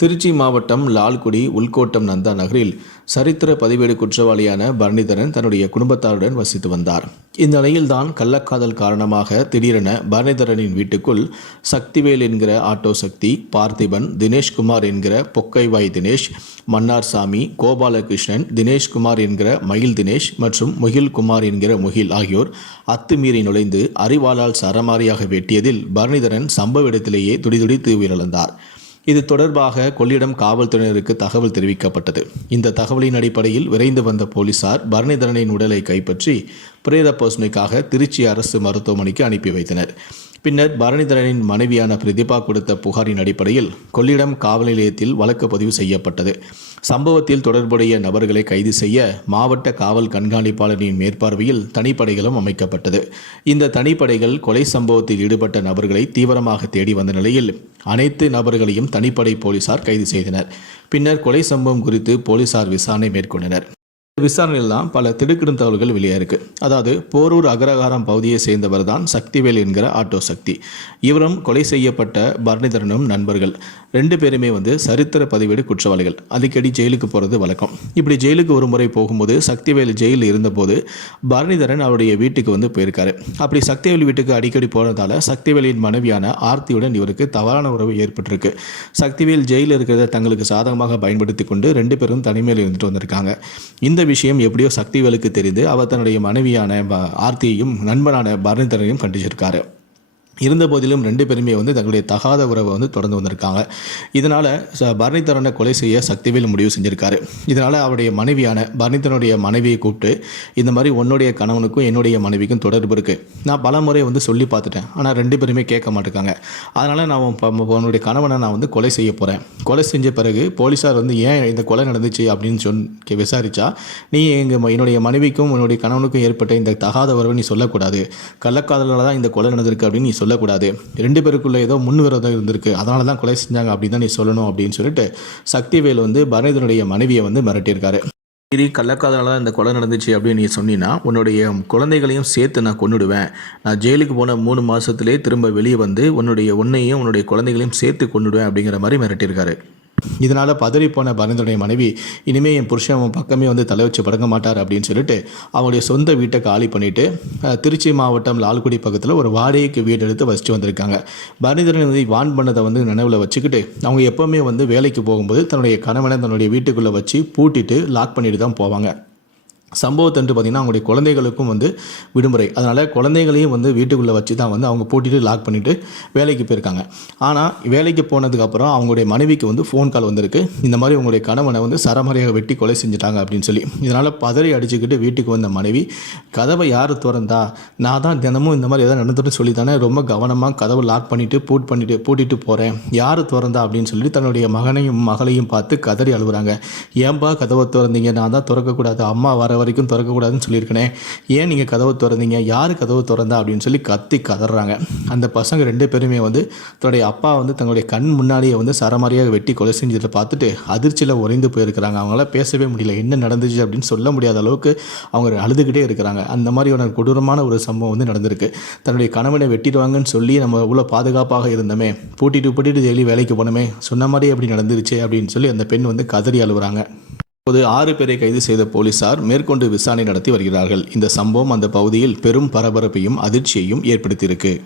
திருச்சி மாவட்டம் லால்குடி உள்கோட்டம் நந்தா நகரில் சரித்திர பதிவேடு குற்றவாளியான பரணிதரன் தன்னுடைய குடும்பத்தாருடன் வசித்து வந்தார். இந்த நிலையில்தான் கள்ளக்காதல் காரணமாக திடீரென பரணிதரனின் வீட்டுக்குள் சக்திவேல் என்கிற ஆட்டோ சக்தி பார்த்திபன் தினேஷ்குமார் என்கிற பொக்கைவாய் தினேஷ் மன்னார் சாமி கோபாலகிருஷ்ணன் தினேஷ்குமார் என்கிற மயில் தினேஷ் மற்றும் முகில்குமார் என்கிற முகில் ஆகியோர் அத்துமீறி நுழைந்து அறிவாளால் சரமாரியாக வெட்டியதில் பரணிதரன் சம்பவ இடத்திலேயே துடிதுடித்து உயிரிழந்தார். இது தொடர்பாக கொள்ளிடம் காவல்துறையினருக்கு தகவல் தெரிவிக்கப்பட்டது. இந்த தகவலின் அடிப்படையில் விரைந்து வந்த போலீசார் பரணிதரனின் உடலை கைப்பற்றி பிரேத பரிசோதனைக்காக திருச்சி அரசு மருத்துவமனைக்கு அனுப்பி வைத்தனர். பின்னர் பரணிதரனின் மனைவியான பிரதிபா கொடுத்த புகாரின் அடிப்படையில் கொள்ளிடம் காவல் நிலையத்தில் வழக்கு பதிவு செய்யப்பட்டது. சம்பவத்தில் தொடர்புடைய நபர்களை கைது செய்ய மாவட்ட காவல் கண்காணிப்பாளரின் மேற்பார்வையில் தனிப்படைகளும் அமைக்கப்பட்டது. இந்த தனிப்படைகள் கொலை சம்பவத்தில் ஈடுபட்ட நபர்களை தீவிரமாக தேடி வந்த நிலையில் அனைத்து நபர்களையும் தனிப்படை போலீசார் கைது செய்தனர். பின்னர் கொலை சம்பவம் குறித்து போலீசார் விசாரணை மேற்கொண்டனர். விசாரணையில் தான் பல திடுக்கிடும் தகவல்கள் வெளியே இருக்கு அதாவது போரூர் அகரகாரம் பகுதியை சேர்ந்தவர் தான் சக்திவேல் என்கிற ஆட்டோ சக்தி. இவரும் கொலை செய்யப்பட்ட பரணிதரனும் நண்பர்கள். ரெண்டு பேருமே வந்து சரித்திர பதிவேடு குற்றவாளிகள். அடிக்கடி ஜெயிலுக்கு போகிறது வழக்கம். இப்படி ஜெயிலுக்கு ஒரு முறை போகும்போது சக்திவேல் ஜெயிலில் இருந்தபோது பரணிதரன் அவருடைய வீட்டுக்கு வந்து போயிருக்காரு. அப்படி சக்திவேல் வீட்டுக்கு அடிக்கடி போனதால சக்திவேலின் மனைவியான ஆர்த்தியுடன் இவருக்கு தவறான உறவு ஏற்பட்டிருக்கு. சக்திவேல் ஜெயிலில் இருக்கிறத தங்களுக்கு சாதகமாக பயன்படுத்தி கொண்டு ரெண்டு பேரும் தனிமையில் இருந்துட்டு வந்திருக்காங்க. இந்த விஷயம் எப்படியோ சக்திவேலுக்கு தெரிந்து அவர் தன்னுடைய மனைவியான ஆர்த்தியையும் நண்பனான பரணிதரனையும் கண்டிச்சிருக்காரு. இருந்த போதிலும் ரெண்டு பேருமே வந்து தங்களுடைய தகாத உறவை வந்து தொடர்ந்து வந்திருக்காங்க. இதனால் பரணிதரனை கொலை செய்ய சக்திவேல் முடிவு செஞ்சிருக்காரு. இதனால் அவருடைய மனைவியான பரணிதரனுடைய மனைவியை கூப்பிட்டு இந்த மாதிரி உன்னுடைய கணவனுக்கும் என்னுடைய மனைவிக்கும் தொடர்பு இருக்குது நான் பல முறை வந்து சொல்லி பார்த்துட்டேன். ஆனால் ரெண்டு பேருமே கேட்க மாட்டேங்காங்க அதனால் நான் ப- உன்னுடைய கணவனை நான் வந்து கொலை செய்ய போகிறேன் கொலை செஞ்ச பிறகு போலீஸார் வந்து ஏன் இந்த கொலை நடந்துச்சு அப்படின்னு சொன் விசாரிச்சா நீ எங்கள் என்னுடைய மனைவிக்கும் உன்னுடைய கணவனுக்கும் ஏற்பட்ட இந்த தகாத உறவை நீ சொல்லக்கூடாது. கள்ளக்காதலால் தான் இந்த கொலை நடந்திருக்கு அப்படின்னு நீ சொல்லக்கூடாது. ரெண்டு பேருக்குள்ள ஏதோ முன்விரோதம் இருந்திருக்கு. அதனால தான் கொலை செஞ்சாங்க அப்படின்னு தான் நீ சொல்லணும் அப்படின்னு சொல்லிட்டு சக்திவேல் வந்து பரணிதனுடைய மனைவியை வந்து மிரட்டியிருக்காரு. மீறி கள்ளக்காதனால தான் இந்த கொலை நடந்துச்சு அப்படின்னு நீ சொன்னீன்னா உன்னுடைய குழந்தைகளையும் சேர்த்து நான் கொன்னுடுவேன். நான் ஜெயிலுக்கு போன மூணு மாதத்துலேயே திரும்ப வெளியே வந்து உன்னுடைய உன்னையும் உன்னுடைய குழந்தைகளையும் சேர்த்து கொன்னுடுவேன் அப்படிங்கிற மாதிரி மிரட்டியிருக்காரு. இதனால் பதறிப்போன போன பரந்தனுடைய மனைவி இனிமேல் என் புருஷன் அவன் பக்கமே வந்து தலை வச்சு படங்க மாட்டார் அப்படின்னு சொல்லிட்டு அவங்களுடைய சொந்த வீட்டை காலி பண்ணிட்டு திருச்சி மாவட்டம் லால்குடி பக்கத்தில் ஒரு வாடகைக்கு வீடு எடுத்து வச்சுட்டு வந்திருக்காங்க. பரணிதரன் வந்து வான் பண்ணதை வந்து நினைவில் வச்சுக்கிட்டு அவங்க எப்போவுமே வந்து வேலைக்கு போகும்போது தன்னுடைய கணவனை தன்னுடைய வீட்டுக்குள்ளே வச்சு பூட்டிட்டு லாக் பண்ணிட்டு தான் போவாங்க. சம்பவத்தன்று பார்த்திங்கன்னா அவங்களுடைய குழந்தைகளுக்கும் வந்து விடுமுறை. அதனால் குழந்தைகளையும் வந்து வீட்டுக்குள்ளே வச்சு தான் வந்து அவங்க போட்டிட்டு லாக் பண்ணிவிட்டு வேலைக்கு போயிருக்காங்க. ஆனால் வேலைக்கு போனதுக்கப்புறம் அவங்களுடைய மனைவிக்கு வந்து ஃபோன் கால் வந்திருக்கு. இந்த மாதிரி உங்களுடைய கணவனை வந்து சரமாரியாக வெட்டி கொலை செஞ்சுட்டாங்க அப்படின்னு சொல்லி. இதனால் பதறி அடிச்சுக்கிட்டு வீட்டுக்கு வந்த மனைவி கதவை யார் திறந்தா? நான் தான் தினமும் இந்த மாதிரி எதாவது நடந்துட்டு சொல்லி தானே ரொம்ப கவனமாக கதவை லாக் பண்ணிவிட்டு பூட் பண்ணிட்டு பூட்டிட்டு போகிறேன் யார் திறந்தா? அப்படின்னு சொல்லி தன்னுடைய மகனையும் மகளையும் பார்த்து கதறி அழுகுறாங்க. ஏன்பா கதவை திறந்தீங்க? நான் தான் திறக்கக்கூடாது. அம்மா வர வர வரைக்கும் திறக்கக்கூடாதுன்னு சொல்லியிருக்கனே. ஏன் நீங்கள் கதவை திறந்தீங்க? யார் கதவு திறந்தா? அப்படின்னு சொல்லி கத்தி கதறாங்க. அந்த பசங்க ரெண்டு பேருமே வந்து தன்னுடைய அப்பா வந்து தங்களுடைய கண் முன்னாடியே வந்து சரமாரியாக வெட்டி கொலை செஞ்சதை பார்த்துட்டு அதிர்ச்சியில் உறைந்து போயிருக்கிறாங்க. அவங்களால பேசவே முடியல. என்ன நடந்துச்சு அப்படின்னு சொல்ல முடியாத அளவுக்கு அவங்க அழுதுகிட்டே இருக்கிறாங்க. அந்த மாதிரியான கொடூரமான ஒரு சம்பவம் வந்து நடந்திருக்கு. தன்னுடைய கணவனை வெட்டிடுவாங்கன்னு சொல்லி நம்ம இவ்வளோ பாதுகாப்பாக இருந்தோமே. பூட்டிட்டு பூட்டிட்டு டெய்லி வேலைக்கு போனோமே. சொன்ன மாதிரி அப்படி நடந்துருச்சு அப்படின்னு சொல்லி அந்த பெண் வந்து கதறி அழுகுறாங்க இப்போது ஆறு பேரை கைது செய்த போலீசார் மேற்கொண்டு விசாரணை நடத்தி வருகிறார்கள். இந்த சம்பவம் அந்த பகுதியில் பெரும் பரபரப்பையும் அதிர்ச்சியையும் ஏற்படுத்தியிருக்கு.